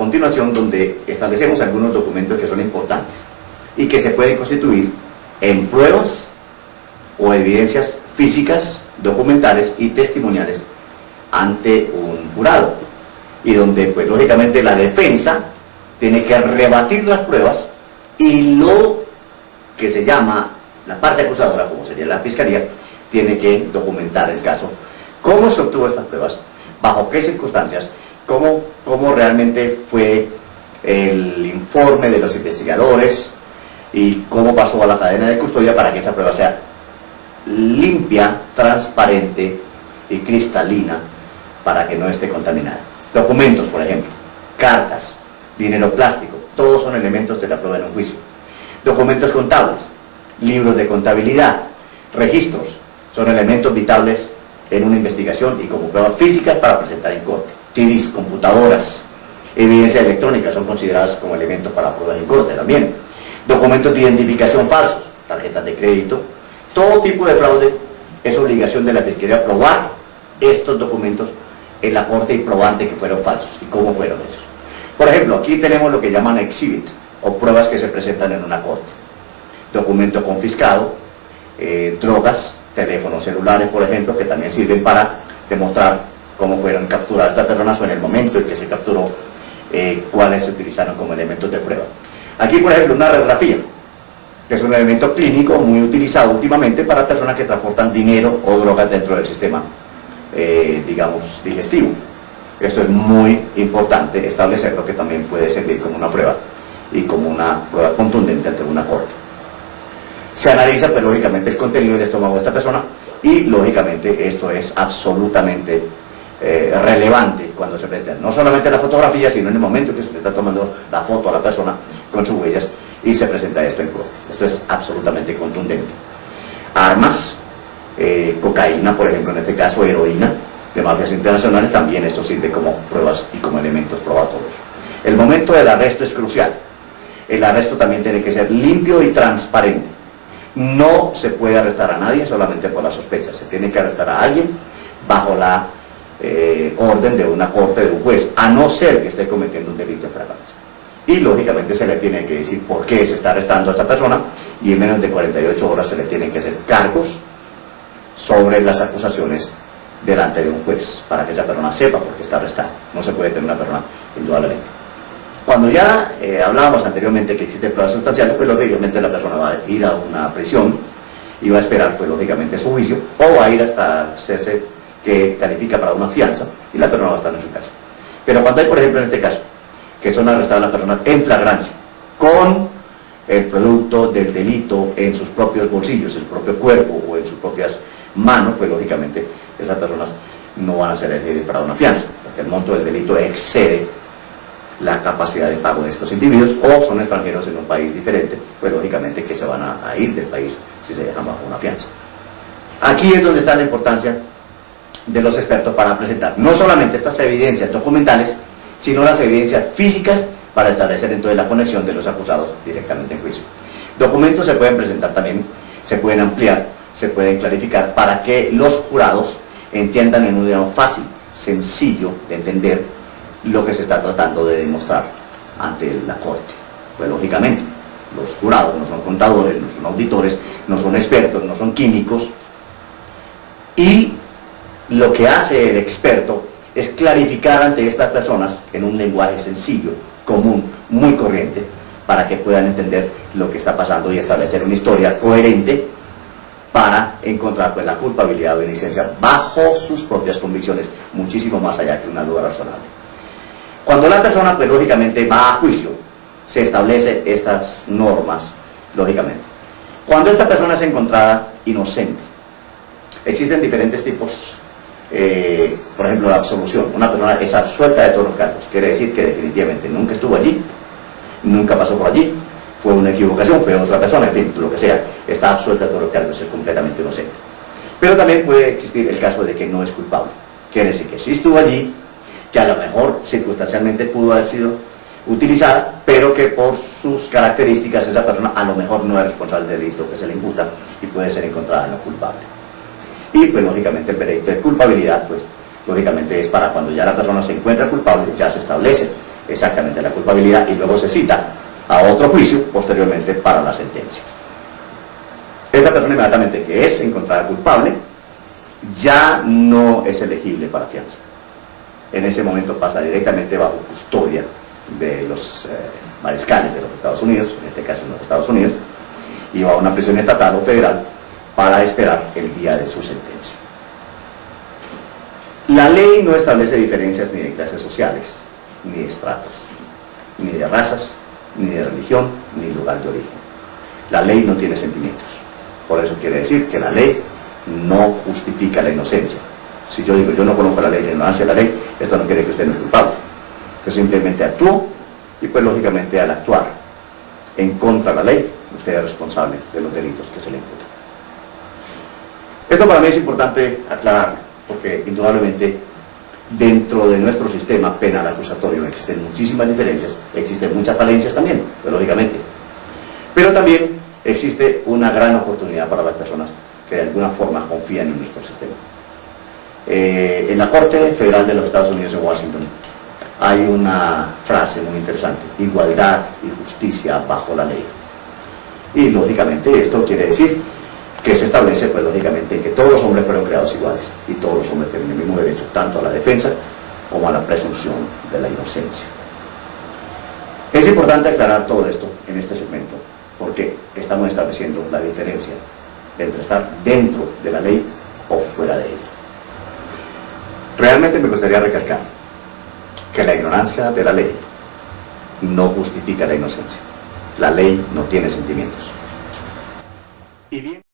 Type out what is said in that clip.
continuación, donde establecemos algunos documentos que son importantes y que se pueden constituir en pruebas o evidencias físicas, documentales y testimoniales ante un jurado, y donde pues lógicamente la defensa tiene que rebatir las pruebas y lo que se llama la parte acusadora, como sería la fiscalía, tiene que documentar el caso, cómo se obtuvo estas pruebas, bajo qué circunstancias, cómo realmente fue el informe de los investigadores y cómo pasó a la cadena de custodia para que esa prueba sea limpia, transparente y cristalina, para que no esté contaminada. Documentos, por ejemplo, cartas, dinero plástico, todos son elementos de la prueba en un juicio. Documentos contables, libros de contabilidad, registros, son elementos vitales en una investigación y como pruebas físicas para presentar en corte. CDs, computadoras, evidencia electrónica son consideradas como elementos para pruebas en corte también. Documentos de identificación falsos, tarjetas de crédito, todo tipo de fraude es obligación de la Fiscalía probar estos documentos en la corte y probante que fueron falsos y cómo fueron hechos. Por ejemplo, aquí tenemos lo que llaman exhibit o pruebas que se presentan en una corte. Documento confiscado, drogas, teléfonos celulares, por ejemplo, que también sirven para demostrar cómo fueron capturadas estas personas o en el momento en que se capturó, cuáles se utilizaron como elementos de prueba. Aquí, por ejemplo, una radiografía, que es un elemento clínico muy utilizado últimamente para personas que transportan dinero o drogas dentro del sistema, digamos, digestivo. Esto es muy importante establecerlo, que también puede servir como una prueba y como una prueba contundente ante una corte. Se analiza, pues, lógicamente el contenido del estómago de esta persona y, lógicamente, esto es absolutamente relevante cuando se presenta no solamente la fotografía, sino en el momento que se está tomando la foto a la persona con sus huellas y se presenta esto en corte. Esto es absolutamente contundente. Armas, cocaína, por ejemplo, en este caso heroína, de mafias internacionales, también esto sirve como pruebas y como elementos probatorios. El momento del arresto es crucial. El arresto también tiene que ser limpio y transparente. No se puede arrestar a nadie solamente por la sospecha, se tiene que arrestar a alguien bajo la orden de una corte, de un juez, a no ser que esté cometiendo un delito de flagrancia. Y lógicamente se le tiene que decir por qué se está arrestando a esta persona y en menos de 48 horas se le tienen que hacer cargos sobre las acusaciones delante de un juez, para que esa persona sepa por qué está arrestada. No se puede tener una persona indudablemente. Cuando ya hablábamos anteriormente que existen pruebas sustanciales, pues lógicamente la persona va a ir a una prisión y va a esperar, pues lógicamente, su juicio, o va a ir hasta hacerse que califica para una fianza y la persona va a estar en su casa. Pero cuando hay, por ejemplo, en este caso, que son arrestadas las personas en flagrancia, con el producto del delito en sus propios bolsillos, en su propio cuerpo o en sus propias manos, pues lógicamente esas personas no van a ser elegibles para una fianza, porque el monto del delito excede la capacidad de pago de estos individuos, o son extranjeros en un país diferente, pues lógicamente que se van a ir del país si se dejan bajo una fianza. Aquí es donde está la importancia de los expertos para presentar no solamente estas evidencias documentales, sino las evidencias físicas para establecer entonces la conexión de los acusados directamente en juicio. Documentos se pueden presentar también, se pueden ampliar, se pueden clarificar para que los jurados entiendan en un idioma fácil, sencillo de entender lo que se está tratando de demostrar ante la corte. Pues lógicamente, los jurados no son contadores, no son auditores, no son expertos, no son químicos, y lo que hace el experto es clarificar ante estas personas en un lenguaje sencillo, común, muy corriente, para que puedan entender lo que está pasando y establecer una historia coherente para encontrar, pues, la culpabilidad o inocencia bajo sus propias convicciones, muchísimo más allá que una duda razonable. Cuando la persona, pues lógicamente, va a juicio, se establecen estas normas, lógicamente. Cuando esta persona es encontrada inocente, existen diferentes tipos. Por ejemplo, la absolución. Una persona es absuelta de todos los cargos, quiere decir que definitivamente nunca estuvo allí, nunca pasó por allí, fue una equivocación, fue otra persona, en fin, lo que sea, está absuelta de todos los cargos, es completamente inocente. Pero también puede existir el caso de que no es culpable, quiere decir que sí estuvo allí, que a lo mejor circunstancialmente pudo haber sido utilizada, pero que por sus características esa persona a lo mejor no es responsable del delito que se le imputa y puede ser encontrada no culpable. Y pues lógicamente el veredicto de culpabilidad, pues lógicamente es para cuando ya la persona se encuentra culpable, ya se establece exactamente la culpabilidad y luego se cita a otro juicio posteriormente para la sentencia. Esta persona inmediatamente que es encontrada culpable ya no es elegible para fianza. En ese momento pasa directamente bajo custodia de los mariscales de los Estados Unidos, en este caso en los Estados Unidos, y va a una prisión estatal o federal para esperar el día de su sentencia. La ley no establece diferencias ni de clases sociales, ni de estratos, ni de razas, ni de religión, ni lugar de origen. La ley no tiene sentimientos. Por eso quiere decir que la ley no justifica la inocencia. Si yo digo, yo no conozco la ley, la ignorancia de la ley, esto no quiere que usted no es culpable. Que simplemente actuó y pues lógicamente al actuar en contra de la ley, usted es responsable de los delitos que se le imputan. Esto para mí es importante aclarar, porque indudablemente dentro de nuestro sistema penal acusatorio existen muchísimas diferencias, existen muchas falencias también, pues, lógicamente. Pero también existe una gran oportunidad para las personas que de alguna forma confían en nuestro sistema. En la Corte Federal de los Estados Unidos en Washington hay una frase muy interesante: igualdad y justicia bajo la ley. Y lógicamente esto quiere decir que se establece, pues lógicamente, que todos los hombres fueron creados iguales y todos los hombres tienen el mismo derecho tanto a la defensa como a la presunción de la inocencia. Es importante aclarar todo esto en este segmento porque estamos estableciendo la diferencia entre estar dentro de la ley o fuera de ella. Realmente me gustaría recalcar que la ignorancia de la ley no justifica la inocencia. La ley no tiene sentimientos. Y bien.